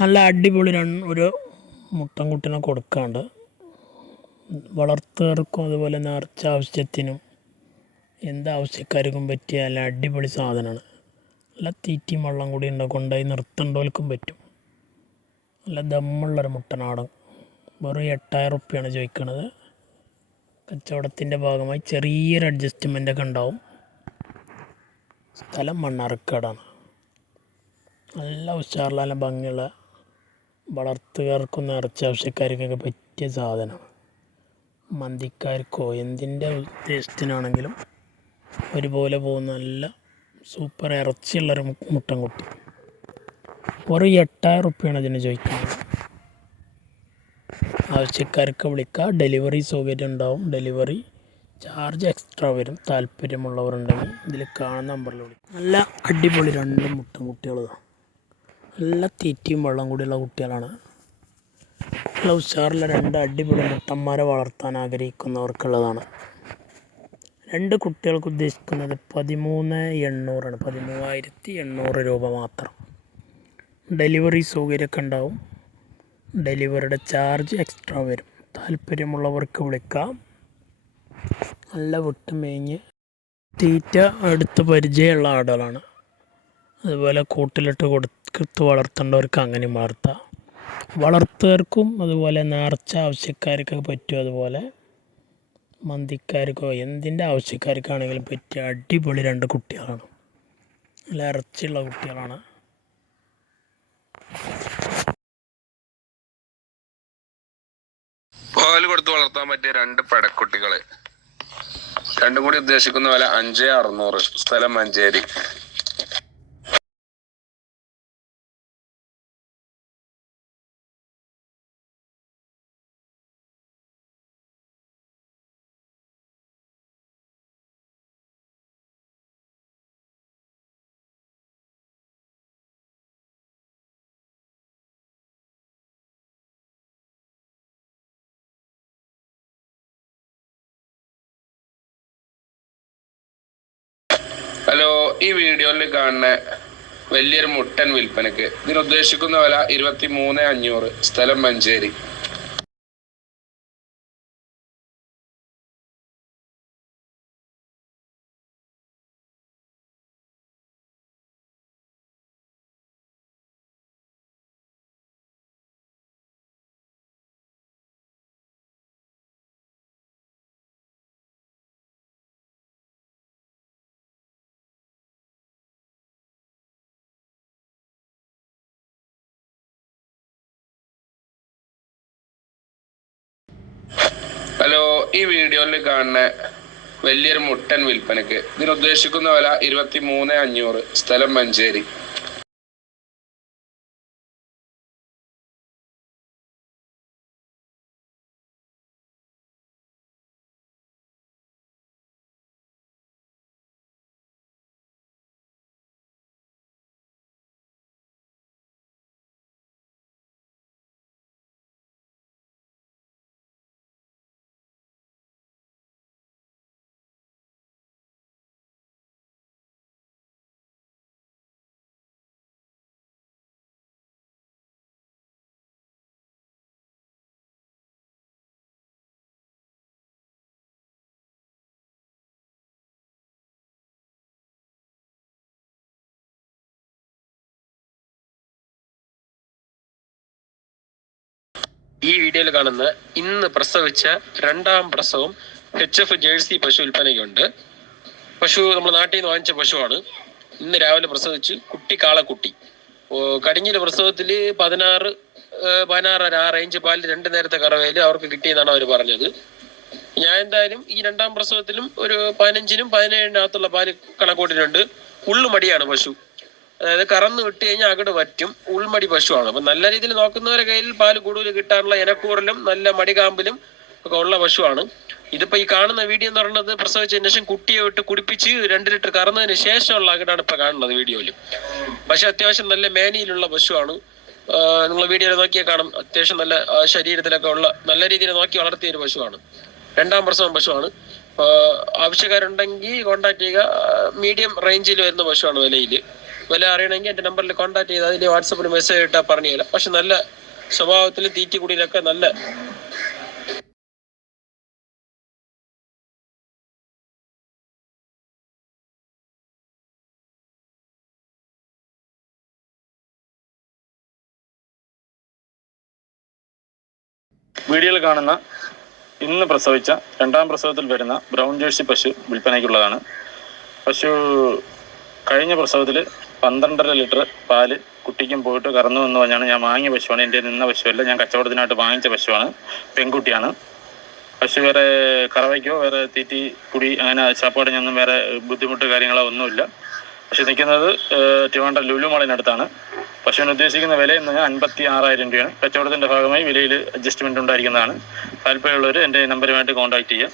നല്ല അടിപൊളി ഒരു മുട്ടൻകുട്ടിനെ കൊടുക്കാണ്ട് വളർത്തുകാർക്കും അതുപോലെ നേർച്ച ആവശ്യത്തിനും എന്താവശ്യക്കാർക്കും പറ്റിയ നല്ല അടിപൊളി സാധനമാണ്. നല്ല തീറ്റയും വെള്ളം കൂടി ഉണ്ടോ കൊണ്ടുപോയി നിർത്തേണ്ടവർക്കും പറ്റും. നല്ല ദമ്മുള്ളൊരു മുട്ടനാടൻ വെറും 8000 റുപ്യാണ് ചോദിക്കുന്നത്. കച്ചവടത്തിൻ്റെ ഭാഗമായി ചെറിയൊരു അഡ്ജസ്റ്റ്മെൻ്റൊക്കെ ഉണ്ടാവും. സ്ഥലം മണ്ണാർക്കാടാണ്. നല്ല ഉഷാറുള്ള നല്ല ഭംഗിയുള്ള വളർത്തുകാർക്കും നേർച്ച ആവശ്യക്കാർക്കൊക്കെ പറ്റിയ സാധനമാണ്. മന്തിക്കാർക്കോ എന്തിൻ്റെ ഉദ്ദേശത്തിനാണെങ്കിലും ഒരുപോലെ പോകുന്ന നല്ല സൂപ്പർ ഇറച്ചിയുള്ളൊരു മുട്ടൻകുട്ടി. വെറും 8000 റുപ്യാണ് ഇതിന് ചോദിക്കുന്നത്. ആവശ്യക്കാർക്ക് വിളിക്കുക. ഡെലിവറി സൗകര്യം ഉണ്ടാവും. ഡെലിവറി ചാർജ് എക്സ്ട്രാ വരും. താല്പര്യമുള്ളവരുണ്ടെങ്കിൽ ഇതിൽ കാണുന്ന നമ്പറിൽ വിളിക്കും. നല്ല അടിപൊളി 2 മുട്ടൻകുട്ടികളാണ്. നല്ല തീറ്റയും വെള്ളം കൂടിയുള്ള കുട്ടികളാണ്. നല്ല ഉഷാറുള്ള 2 അടിപൊളി മുട്ടന്മാരെ വളർത്താൻ ആഗ്രഹിക്കുന്നവർക്കുള്ളതാണ്. 2 കുട്ടികൾക്ക് ഉദ്ദേശിക്കുന്നത് 13,800 ആണ്. 13,800 രൂപ മാത്രം. ഡെലിവറി സൗകര്യമൊക്കെ ഉണ്ടാവും. ഡെലിവറിയുടെ ചാർജ് എക്സ്ട്രാ വരും. താല്പര്യമുള്ളവർക്ക് വിളിക്കാം. നല്ല വിട്ട് മേഞ്ഞ് തീറ്റ എടുത്ത് പരിചയമുള്ള ആടുകളാണ്. അതുപോലെ കൂട്ടിലിട്ട് കൊടുത്ത് വളർത്തേണ്ടവർക്ക് അങ്ങനെ വളർത്താം. വളർത്തുകാർക്കും അതുപോലെ നേർച്ച ആവശ്യക്കാർക്കൊക്കെ പറ്റും. അതുപോലെ മന്തിക്കാർക്കോ എന്തിൻ്റെ ആവശ്യക്കാർക്കാണെങ്കിലും പറ്റിയ അടിപൊളി 2 കുട്ടികളാണ്. നല്ല ഇറച്ചിയുള്ള കുട്ടികളാണ്. പാല് കൊടുത്ത് വളർത്താൻ പറ്റിയ 2 പെടക്കുട്ടികള്. രണ്ടും കൂടി ഉദ്ദേശിക്കുന്ന വില 5,600. സ്ഥലം മഞ്ചേരി. ഹലോ, ഈ വീഡിയോയിൽ കാണുന്ന വലിയൊരു മുട്ടൻ വിൽപ്പനക്ക്. ഇതിന് ഉദ്ദേശിക്കുന്ന വില 23,500. സ്ഥലം മഞ്ചേരി. ഹലോ, ഈ വീഡിയോയിൽ കാണുന്ന വലിയൊരു മുട്ടൻ വിൽപ്പനക്ക്. ഇതിന് ഉദ്ദേശിക്കുന്ന വില 23,500. സ്ഥലം മഞ്ചേരി. ഈ വീഡിയോയിൽ കാണുന്ന ഇന്ന് പ്രസവിച്ച 2ാം പ്രസവം HF ജേഴ്സി പശു വിൽപ്പനയ്ക്കുണ്ട്. പശു നമ്മൾ നാട്ടിൽ നിന്ന് വാങ്ങിച്ച പശുവാണ്. ഇന്ന് രാവിലെ പ്രസവിച്ച് കുട്ടി കാളക്കുട്ടി. കടിഞ്ഞിലെ പ്രസവത്തിൽ 16 ആ റേഞ്ച് പാലിൽ 2 നേരത്തെ കറവയിൽ അവർക്ക് കിട്ടിയെന്നാണ് അവർ പറഞ്ഞത്. ഞാൻ എന്തായാലും ഈ 2ാം പ്രസവത്തിലും ഒരു 15-നും 17-നകത്തുള്ള പാല് കണക്കൂട്ടിട്ടുണ്ട്. ഉള്ളുമടിയാണ് പശു. അതായത് കറന്ന് വിട്ട് കഴിഞ്ഞാൽ അകട് പറ്റും. ഉൾമടി പശുവാണ്. അപ്പം നല്ല രീതിയിൽ നോക്കുന്നവരെ കയ്യിൽ പാല് കൂടുതൽ കിട്ടാനുള്ള ഇനക്കൂറിലും നല്ല മടികാമ്പിലും ഒക്കെ ഉള്ള പശുവാണ്. ഇതിപ്പോ ഈ കാണുന്ന വീഡിയോ എന്ന് പറയുന്നത് പ്രസവിച്ചതിന് ശേഷം കുട്ടിയെ വിട്ട് കുടിപ്പിച്ച് 2 ലിറ്റർ കറന്നതിന് ശേഷമുള്ള അകടാണ് ഇപ്പൊ കാണുന്നത് വീഡിയോയിൽ. പക്ഷെ അത്യാവശ്യം നല്ല മേനിയിലുള്ള പശുവാണ്. നിങ്ങൾ വീഡിയോയിൽ നോക്കിയാൽ കാണും. അത്യാവശ്യം നല്ല ശരീരത്തിലൊക്കെ ഉള്ള നല്ല രീതിയിൽ നോക്കി വളർത്തിയ ഒരു പശുവാണ്. 2ാം പ്രസവം പശുവാണ്. ആവശ്യക്കാരുണ്ടെങ്കിൽ കോണ്ടാക്ട് ചെയ്യുക. മീഡിയം റേഞ്ചിൽ വരുന്ന പശുവാണ് വിലയിൽ. വില അറിയണമെങ്കിൽ എൻ്റെ നമ്പറിൽ കോൺടാക്ട് ചെയ്ത് അതിൽ വാട്സപ്പിൽ മെസ്സേജ് ഇട്ടാൽ പറഞ്ഞു തരാം. പക്ഷെ നല്ല സ്വഭാവത്തിൽ തീറ്റി കുടിയിലൊക്കെ നല്ല വീഡിയോയിൽ കാണുന്ന ഇന്ന് പ്രസവിച്ച രണ്ടാം പ്രസവത്തിൽ വരുന്ന ബ്രൗൺ ജേഴ്സി പശു വിൽപ്പനയ്ക്കുള്ളതാണ്. പശു കഴിഞ്ഞ പ്രസവത്തിൽ 12.5 ലിറ്റർ പാല് കുട്ടിക്കും പോയിട്ട് കറന്നു എന്ന് പറഞ്ഞാണ് ഞാൻ വാങ്ങിയ പശുവാണ്. എൻ്റെ നിന്ന പശുവല്ല, ഞാൻ കച്ചവടത്തിനായിട്ട് വാങ്ങിച്ച പശുവാണ്. പെൺകുട്ടിയാണ്. പശു വേറെ കറവയ്ക്കോ വേറെ തീറ്റി കുടി അങ്ങനെ ചാപ്പാടിനൊന്നും വേറെ ബുദ്ധിമുട്ട് കാര്യങ്ങളോ ഒന്നുമില്ല. പക്ഷെ നിൽക്കുന്നത് ട്രിവാൻഡ്രം ലുലു മാളിനടുത്താണ്. പശുവിന് ഉദ്ദേശിക്കുന്ന വില എന്ന് പറഞ്ഞാൽ 56,000 രൂപയാണ്. കച്ചവടത്തിൻ്റെ ഭാഗമായി വിലയിൽ അഡ്ജസ്റ്റ്മെൻറ്റ് ഉണ്ടായിരിക്കുന്നതാണ്. താല്പര്യമുള്ളവർ എൻ്റെ നമ്പറുമായിട്ട് കോൺടാക്ട് ചെയ്യുക.